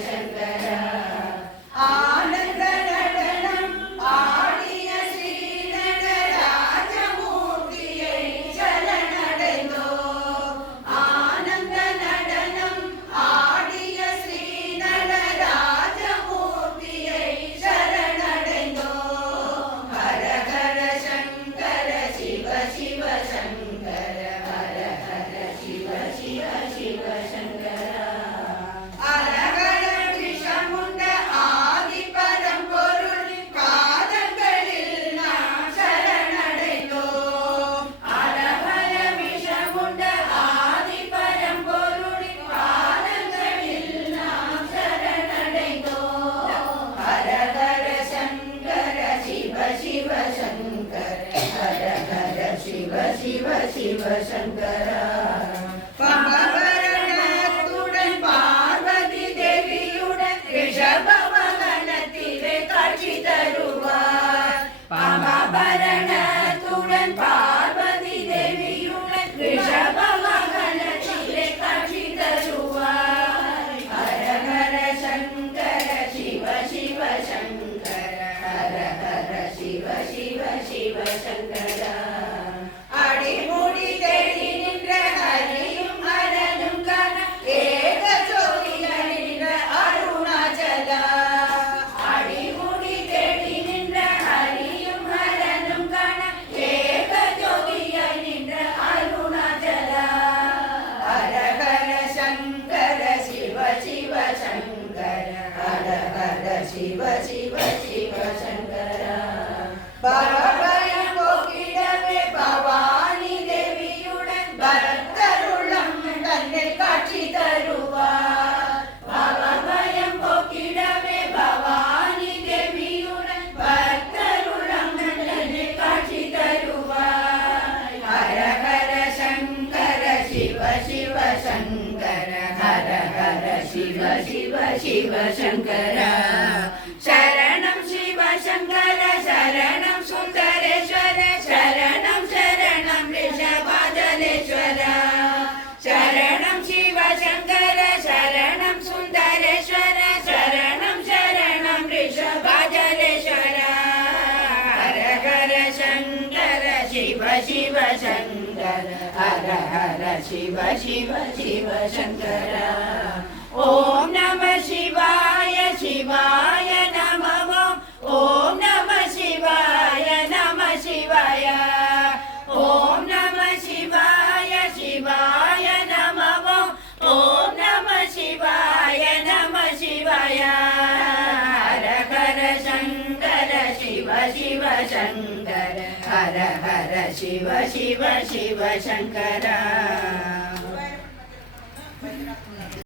शङ्कर आनन्द நடனம் ஆடிய ஸ்ரீ நடராஜமூர்த்தியை சரணடைந்தோம் ஆனந்த நடனம் ஆடிய ஸ்ரீ நடராஜமூர்த்தியை சரணடைந்தோம் ஹர ஹர சங்கர சிவ சிவ சங்கர ஹர ஹர சிவ சிவ சிவ சங்கர शिव शिव शिव शंकर பம்பரணத்துடன் பார்வதி தேவியுடன் ரிஷப வாகனத்திலே காட்சி தருவார் பம்பரணத்துடன் பார்வதி தேவியுடன் ரிஷப வாகனத்திலே காட்சி தருவார் ஹர ஹர சங்கர சிவ சிவ சங்கர ஹர ஹர சிவ சிவ சிவ சங்கர அடிமுடி தேடி நின்ற ஹரியும் ஹரனும் காண ஏக ஜோதியாய் நின்ற அருணாச்சலா அடிமுடி தேடி நின்ற ஹரியும் ஹரனும் காண ஏக ஜோதியாய் நின்ற அருணாச்சலா ஹர ஹர சங்கர சிவ சிவ சங்கர ஹர ஹர சிவ சிவ சிவ சங்கர பவபயம் போக்கிடவே பவானி தேவியுடன் பக்தருள்ளம் தன்னில் காட்சி தருவார் பவபயம் போக்கிடவே பவானி தேவியுடன் பக்தருள்ளம் தன்னில் காட்சி தருவார் ஹர ஹர சங்கர சிவ சிவ சங்கர ஹர ஹர சிவ சிவ சிவ சங்கர சரணம் சிவ சங்கர சரணம் சுந்தரேஸ்வர சரணம் சரணம் ரிஷபாதலேஸ்வர சரணம் சிவ சங்கர சரணம் சுந்தரேஸ்வர சரணம் சரணம் ரிஷபாதலேஸ்வர ஹர ஹர சங்கர சிவ சிவ சங்கர ஹர ஹர சிவ சிவ சிவ சங்கர ஓம் நம சிவாய சிவாய நம ஓம் நம சிவாய நம சிவாய ஓம் நம சிவாய சிவாய நம ஓம் நம சிவாய நம சிவாய ஹர ஹர சங்கர சிவ சிவ சங்கர ஹர ஹர சிவ சிவ சிவ சங்கர